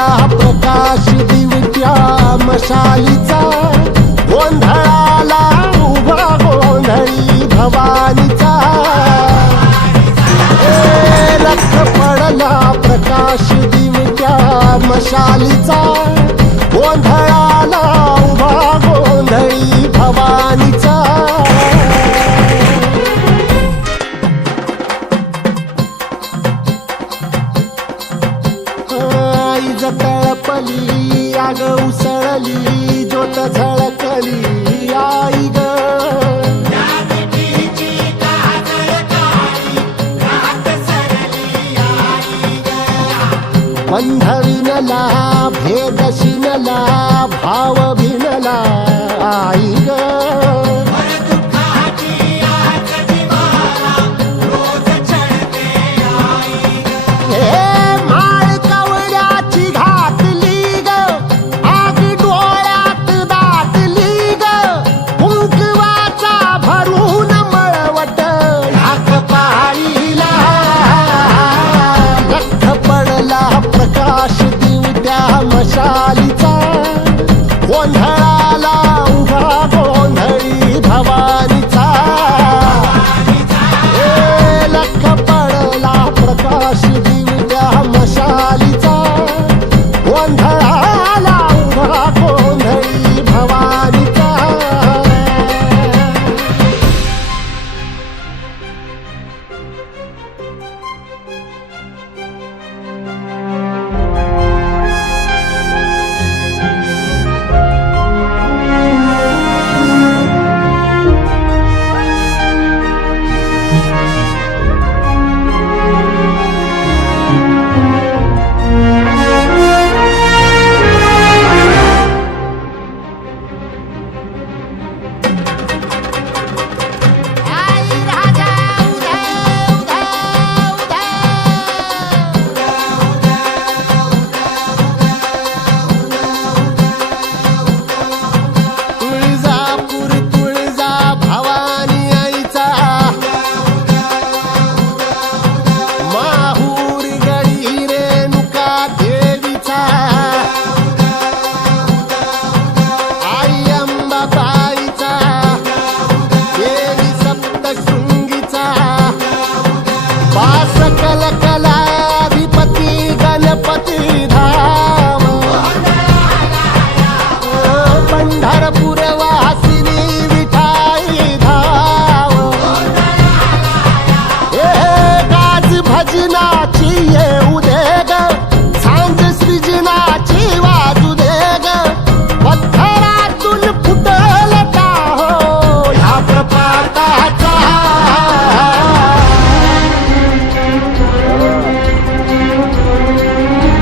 पडला प्रकाश दिवच्या मशालीचा. गोंधळाला उभा गोंधळी भवानीचा. लख पडला प्रकाश दिवच्या मशालीचा. तळपली आग उसळली ज्योत झळकली आई ग. बंध विनला भेद शिनला भाव भिनला आई ग. लख